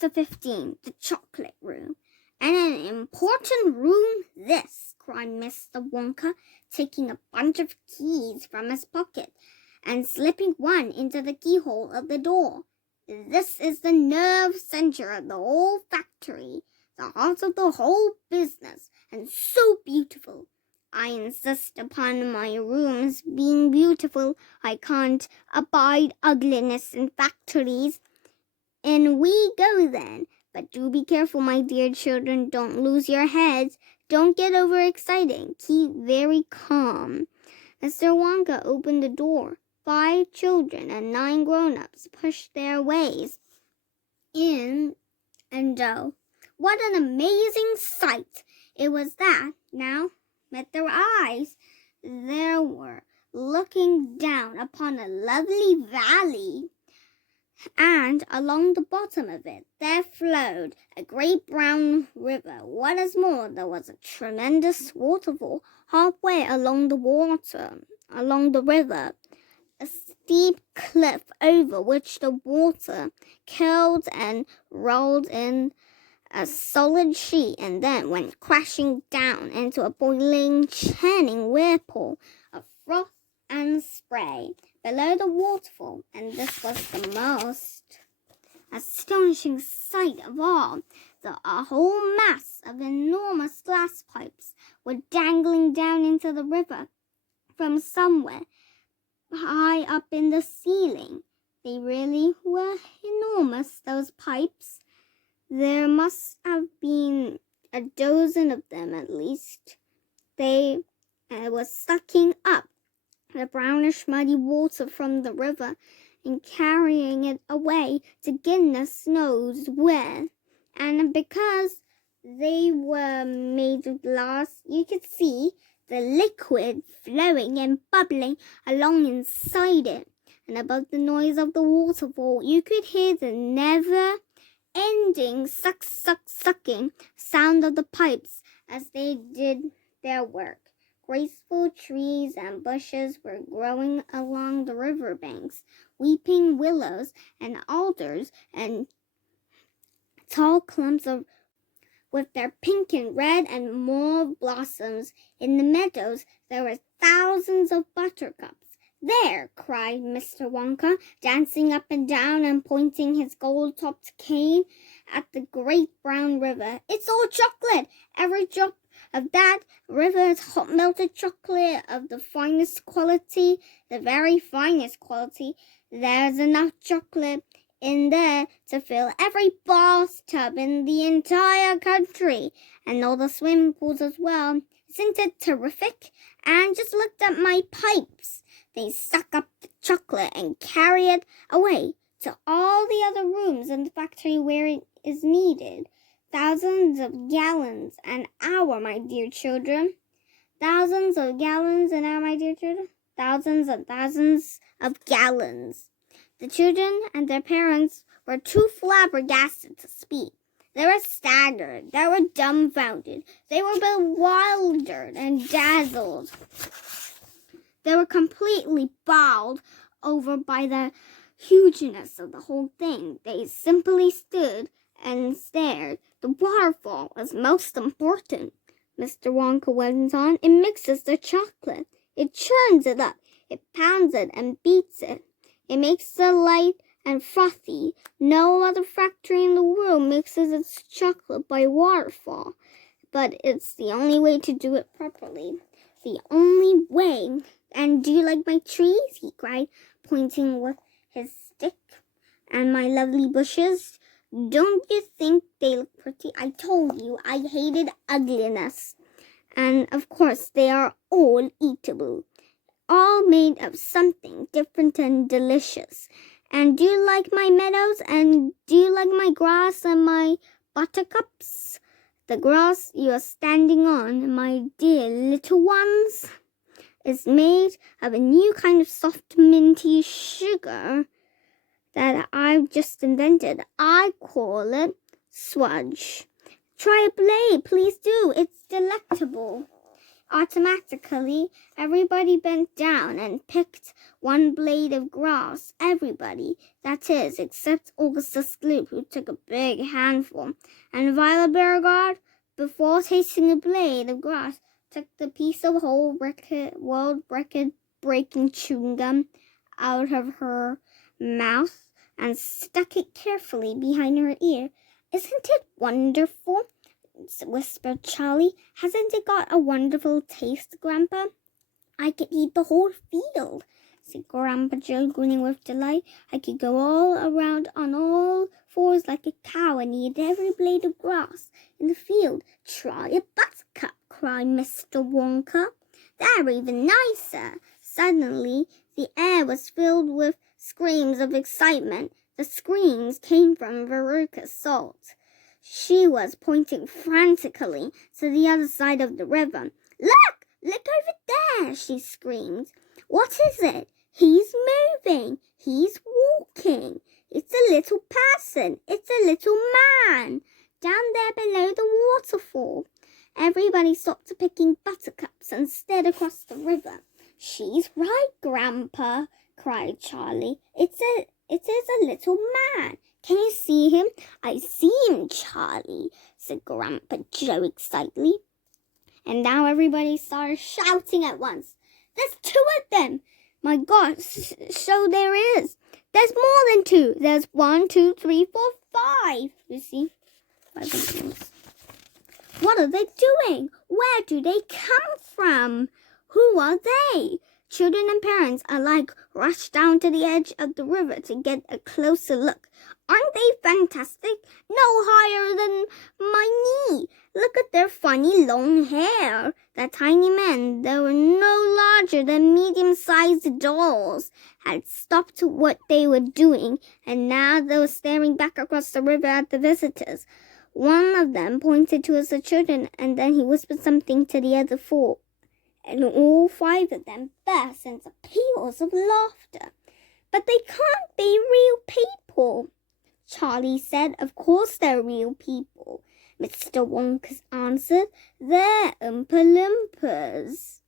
Chapter 15, The Chocolate Room. And an important room this, cried Mr. Wonka, taking a bunch of keys from his pocket and slipping one into the keyhole of the door. This is the nerve center of the whole factory, the heart of the whole business, and so beautiful. I insist upon my rooms being beautiful. I can't abide ugliness in factories. In we go then. But do be careful, my dear children. Don't lose your heads. Don't get overexcited. Keep very calm. Mr. Wonka opened the door. 5 children and 9 grown-ups pushed their ways in, and what an amazing sight it was that now met their eyes. They were looking down upon a lovely valley, and along the bottom of it there flowed a great brown river. What is more, there was a tremendous waterfall halfway along the river, a steep cliff over which the water curled and rolled in a solid sheet and then went crashing down into a boiling, churning whirlpool of froth and spray below the waterfall. And this was the most astonishing sight of all. A whole mass of enormous glass pipes were dangling down into the river from somewhere high up in the ceiling. They really were enormous, those pipes. There must have been a dozen of them at least. They were sucking up the brownish muddy water from the river and carrying it away to goodness knows where. And because they were made of glass, you could see the liquid flowing and bubbling along inside it. And above the noise of the waterfall, you could hear the never-ending sucking sound of the pipes as they did their work. Graceful trees and bushes were growing along the river banks, weeping willows and alders and tall clumps with their pink and red and mauve blossoms. In the meadows there were thousands of buttercups. There, cried Mr. Wonka, dancing up and down and pointing his gold-topped cane at the great brown river. It's all chocolate! Every drop of that river is hot melted chocolate of the finest quality, the very finest quality. There's enough chocolate in there to fill every bathtub in the entire country, and all the swimming pools as well. Isn't it terrific? And just look at my pipes. They suck up the chocolate and carry it away to all the other rooms in the factory where it is needed. Thousands of gallons an hour, my dear children. Thousands of gallons an hour, my dear children. Thousands and thousands of gallons. The children and their parents were too flabbergasted to speak. They were staggered. They were dumbfounded. They were bewildered and dazzled. They were completely bowled over by the hugeness of the whole thing. They simply stood and stared. The waterfall was most important, Mr. Wonka went on. It mixes the chocolate. It churns it up. It pounds it and beats it. It makes it light and frothy. No other factory in the world mixes its chocolate by waterfall. But it's the only way to do it properly. The only way. And do you like my trees? He cried, pointing with his stick. And my lovely bushes? Don't you think they look pretty? I told you I hated ugliness. And of course they are all eatable. All made of something different and delicious. And do you like my meadows? And do you like my grass and my buttercups? The grass you are standing on, my dear little ones, is made of a new kind of soft minty sugar that I've just invented. I call it sludge. Try a blade, please do. It's delectable. Automatically, everybody bent down and picked one blade of grass. Everybody, that is, except Augustus Gloop, who took a big handful. And Violet Beauregard, before tasting a blade of grass, took the piece of whole world record-breaking chewing gum out of her mouth and stuck it carefully behind her ear. "Isn't it wonderful?" whispered Charlie. "Hasn't it got a wonderful taste, Grandpa?" "I could eat the whole field," said Grandpa Joe, grinning with delight. "I could go all around on all fours like a cow and eat every blade of grass in the field." "Try a buttercup," cried Mr. Wonka. "They're even nicer." Suddenly, the air was filled with screams of excitement. The screams came from Veruca Salt. She was pointing frantically to the other side of the river. Look over there," she screamed. "What is it?" "He's moving. He's walking. It's a little person. It's a little man. Down there below the waterfall." Everybody stopped picking buttercups and stared across the river. "She's right, Grandpa," cried Charlie. It is a little man. "Can you see him?" "I see him, Charlie," said Grandpa Joe excitedly. And now everybody started shouting at once. "There's 2 of them!" "My God, so there is. There's more than 2. There's 1, 2, 3, 4, 5. You see? 5 things. What are they doing? Where do they come from? Who are they?" Children and parents alike rushed down to the edge of the river to get a closer look. "Aren't they fantastic? No higher than my knee. Look at their funny long hair. The tiny men, that were no larger than medium-sized dolls, had stopped what they were doing, and now they were staring back across the river at the visitors. One of them pointed towards the children, and then he whispered something to the other 4. And all 5 of them burst into peals of laughter. "But they can't be real people," Charlie said. "Of course they're real people," Mr. Wonka answered. "They're Oompa Loompas."